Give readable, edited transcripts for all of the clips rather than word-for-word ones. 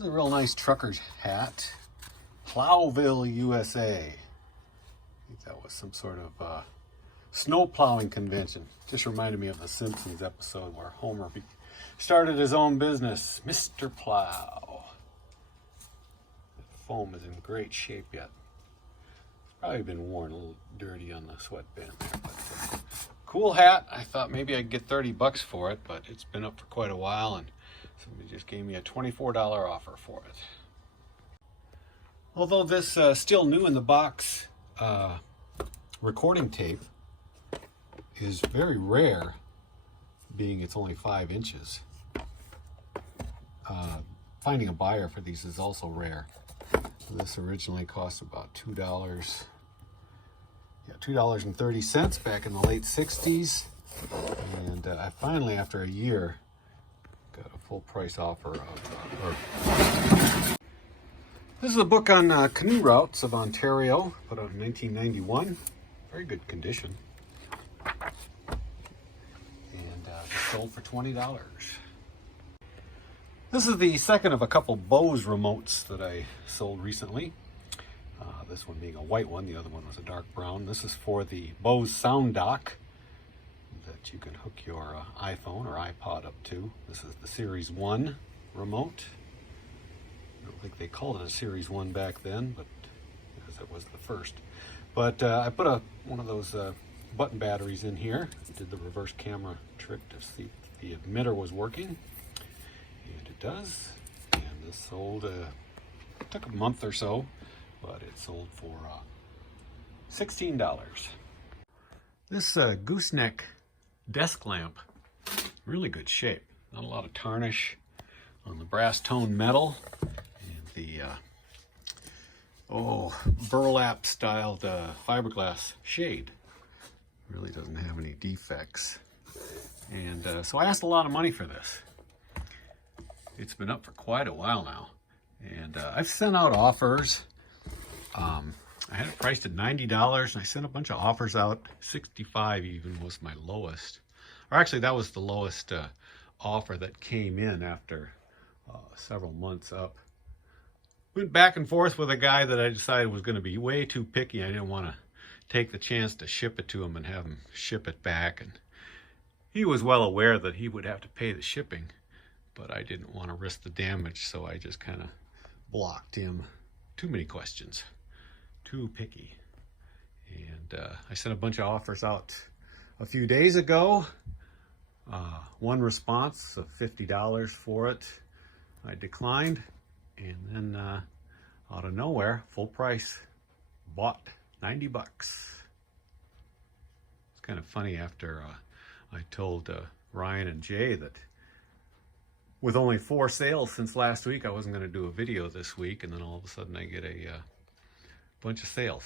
This is a real nice trucker's hat. Plowville, USA. I think that was some sort of snow plowing convention. Just reminded me of the Simpsons episode where Homer started his own business, Mr. Plow. The foam is in great shape yet. It's probably been worn a little dirty on the sweatband there, but cool hat. I thought maybe I'd get 30 bucks for it, but it's been up for quite a while and somebody just gave me a $24 offer for it. Although this still new in the box recording tape is very rare, being it's only 5 inches. Finding a buyer for these is also rare. This originally cost about $2. Yeah, $2.30 back in the late 60s. And I finally, after a year, got a full price offer of... This is a book on canoe routes of Ontario, put out in 1991. Very good condition. And sold for $20. This is the second of a couple Bose remotes that I sold recently. This one being a white one, the other one was a dark brown. This is for the Bose Sound Dock that you can hook your iPhone or iPod up to. This is the Series 1 remote. I don't think they called it a Series 1 back then, but because it was the first. But I put one of those button batteries in here. Did the reverse camera trick to see if the emitter was working. And it does. And this sold, took a month or so, but it sold for $16. This gooseneck desk lamp, really good shape. Not a lot of tarnish on the brass tone metal. And the burlap styled fiberglass shade. Really doesn't have any defects. And so I asked a lot of money for this. It's been up for quite a while now. And I've sent out offers. I had it priced at $90 and I sent a bunch of offers out. $65 even was my lowest. Or actually that was the lowest offer that came in after several months up. Went back and forth with a guy that I decided was going to be way too picky. I didn't want to take the chance to ship it to him and have him ship it back. And he was well aware that he would have to pay the shipping, but I didn't want to risk the damage, so I just kind of blocked him. Too many questions. Too picky. And I sent a bunch of offers out a few days ago. One response of $50 for it. I declined. And then out of nowhere, full price, bought 90 bucks. It's kind of funny after I told Ryan and Jay that with only 4 sales since last week, I wasn't going to do a video this week. And then all of a sudden I get a bunch of sales.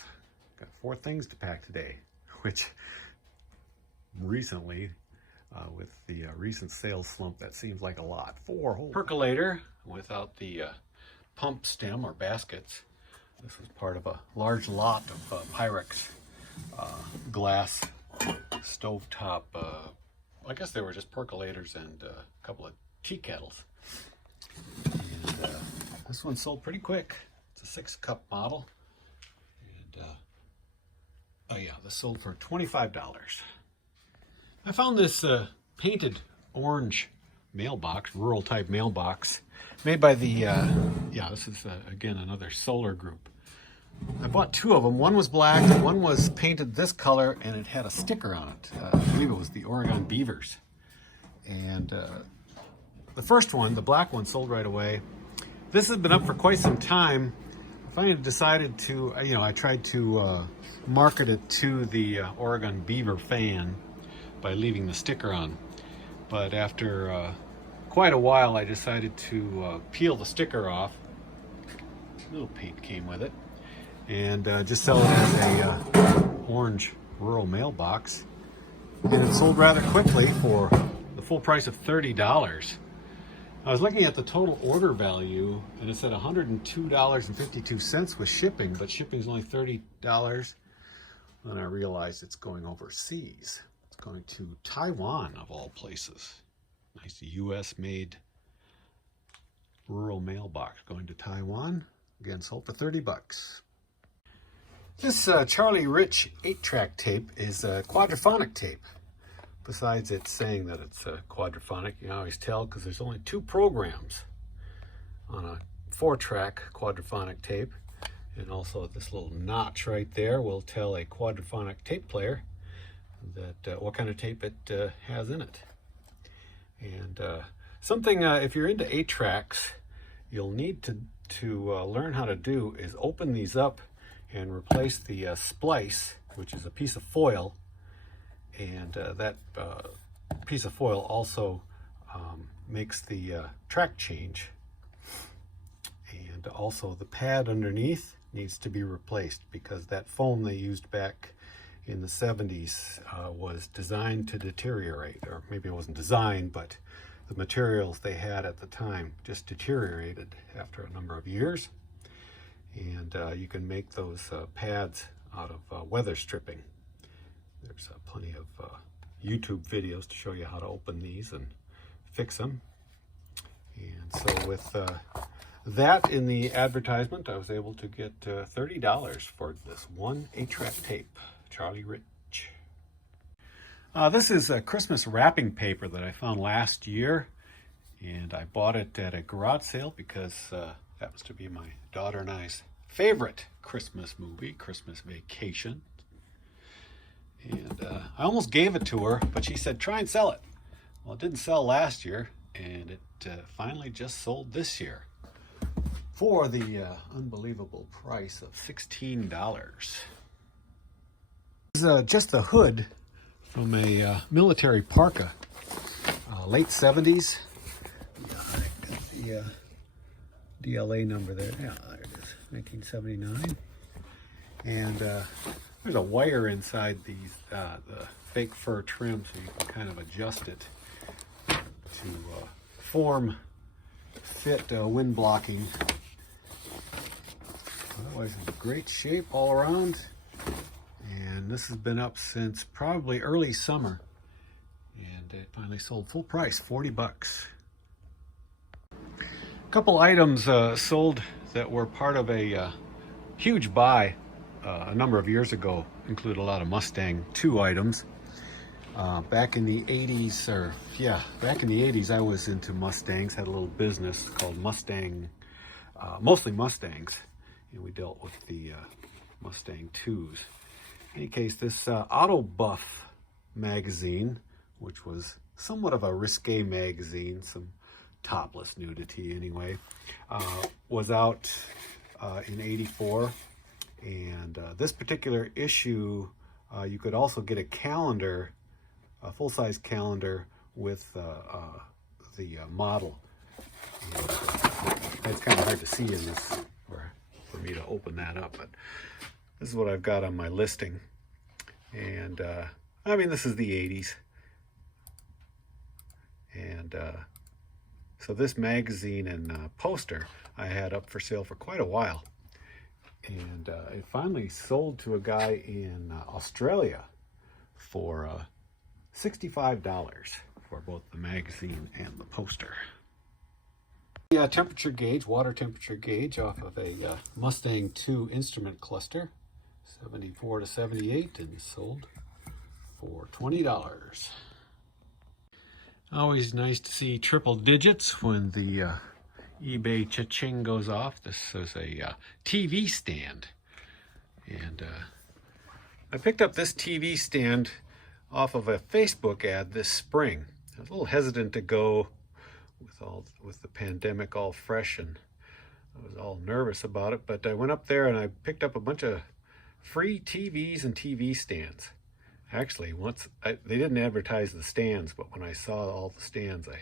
Got 4 things to pack today, which recently, with the recent sales slump, that seems like a lot. 4 whole percolator without the pump stem or baskets. This was part of a large lot of Pyrex glass stovetop. I guess they were just percolators and a couple of tea kettles. And this one sold pretty quick. It's a 6-cup model. And oh yeah, this sold for $25. I found this painted orange mailbox, rural type mailbox, made by the, this is again another solar group. I bought 2 of them. One was black, one was painted this color, and it had a sticker on it. I believe it was the Oregon Beavers. And the first one, the black one, sold right away. This has been up for quite some time. I finally decided to, I tried to market it to the Oregon Beaver fan by leaving the sticker on. But after quite a while, I decided to peel the sticker off. A little paint came with it. And just sell it as a orange rural mailbox. And it sold rather quickly for the full price of $30. I was looking at the total order value, and it said $102.52 with shipping, but shipping is only $30. Then I realized it's going overseas. It's going to Taiwan, of all places. Nice US-made rural mailbox going to Taiwan. Again, sold for 30 bucks. This Charlie Rich 8-track tape is a quadraphonic tape. Besides it saying that it's quadraphonic, you can always tell because there's only 2 programs on a 4-track quadraphonic tape. And also this little notch right there will tell a quadraphonic tape player that what kind of tape it has in it. And something, if you're into 8-tracks, you'll need to learn how to do is open these up and replace the splice, which is a piece of foil. And that piece of foil also makes the track change. And also the pad underneath needs to be replaced because that foam they used back in the 70s was designed to deteriorate. Or maybe it wasn't designed, but the materials they had at the time just deteriorated after a number of years. And you can make those pads out of weather stripping. There's plenty of YouTube videos to show you how to open these and fix them. And so with that in the advertisement, I was able to get $30 for this one 8-track tape, Charlie Rich. This is a Christmas wrapping paper that I found last year, and I bought it at a garage sale because happens to be my daughter and I's favorite Christmas movie, Christmas Vacation. And I almost gave it to her, but she said, try and sell it. Well, it didn't sell last year, and it finally just sold this year for the unbelievable price of $16. This is just the hood from a military parka, late 70s. The DLA number there. Yeah, there it is, 1979. And there's a wire inside these the fake fur trim, so you can kind of adjust it to fit wind blocking. Otherwise, in great shape all around. And this has been up since probably early summer, and it finally sold full price, 40 bucks. A couple items sold that were part of a huge buy a number of years ago. Include a lot of Mustang 2 items. Back in the 80s, I was into Mustangs, had a little business called Mustang, mostly Mustangs, and we dealt with the Mustang 2s. In any case, this Auto Buff magazine, which was somewhat of a risque magazine, some topless nudity anyway, was out in '84. And this particular issue, you could also get a calendar, a full-size calendar with the model. And, that's kind of hard to see in this, or for me to open that up, but this is what I've got on my listing. And I mean, this is the 80s. And so this magazine and poster I had up for sale for quite a while. And it finally sold to a guy in Australia for $65 for both the magazine and the poster. The temperature gauge, water temperature gauge off of a Mustang 2 instrument cluster, 74 to 78, and sold for $20. Always nice to see triple digits when the eBay cha-ching goes off. This is a TV stand, and I picked up this TV stand off of a Facebook ad this spring. I was a little hesitant to go with the pandemic all fresh, and I was all nervous about it, but I went up there and I picked up a bunch of free TVs and TV stands. Actually, they didn't advertise the stands, but when I saw all the stands, I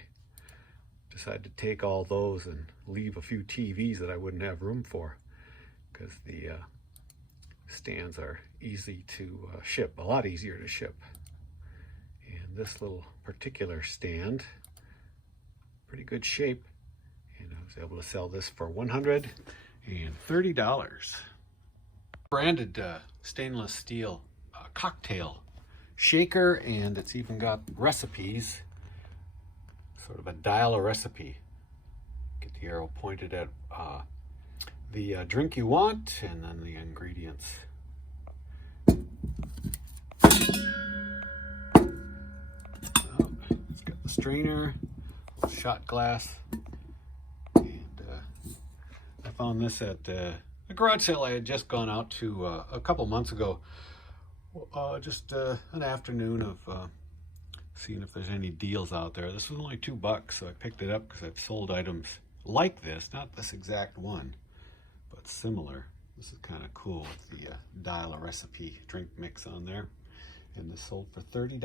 decided to take all those and leave a few TVs that I wouldn't have room for, because the stands are easy to ship, a lot easier to ship. And this little particular stand, pretty good shape, and I was able to sell this for $130. Branded stainless steel cocktail shaker, and it's even got recipes, sort of a dial a recipe. Get the arrow pointed at the drink you want, and then the ingredients. Oh, it's got the strainer, shot glass, and I found this at a garage sale I had just gone out to a couple months ago. Just an afternoon of seeing if there's any deals out there. This was only $2, so I picked it up because I've sold items like this, not this exact one, but similar. This is kind of cool with the dial a recipe drink mix on there, and this sold for $30.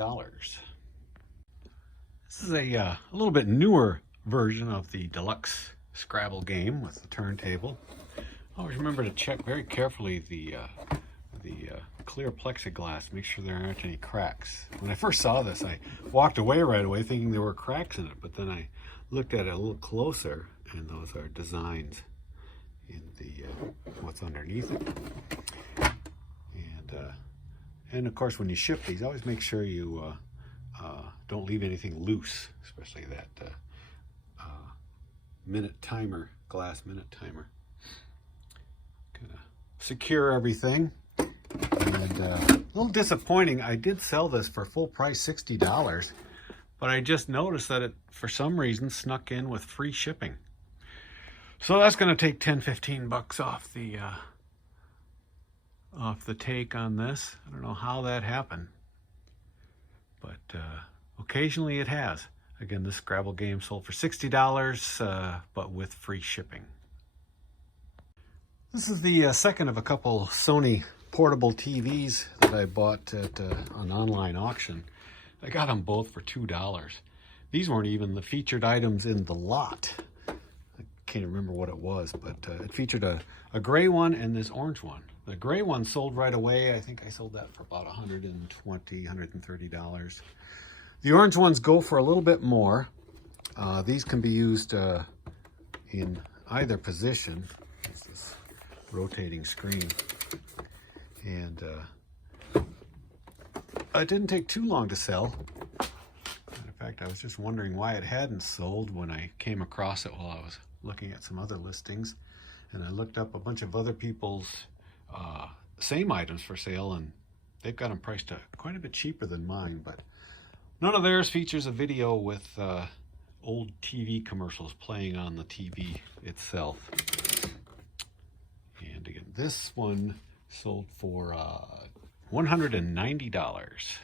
This is a little bit newer version of the deluxe Scrabble game with the turntable. Always remember to check very carefully the clear plexiglass, make sure there aren't any cracks. When I first saw this, I walked away right away thinking there were cracks in it, but then I looked at it a little closer, and those are designs in the what's underneath it. And of course, when you ship these, always make sure you don't leave anything loose, especially that glass minute timer. Kind of secure everything. And a little disappointing, I did sell this for full price, $60, but I just noticed that it, for some reason, snuck in with free shipping. So that's going to take $10-15 off the take on this. I don't know how that happened, but occasionally it has. Again, this Scrabble game sold for $60, but with free shipping. This is the second of a couple Sony portable TVs that I bought at an online auction. I got them both for $2. These weren't even the featured items in the lot. I can't remember what it was, but it featured a gray one and this orange one. The gray one sold right away. I think I sold that for about $120, $130. The orange ones go for a little bit more. These can be used in either position. It's this rotating screen. And it didn't take too long to sell. Matter of fact, I was just wondering why it hadn't sold when I came across it while I was looking at some other listings. And I looked up a bunch of other people's same items for sale, and they've got them priced quite a bit cheaper than mine. But none of theirs features a video with old TV commercials playing on the TV itself. And again, this one sold for $190.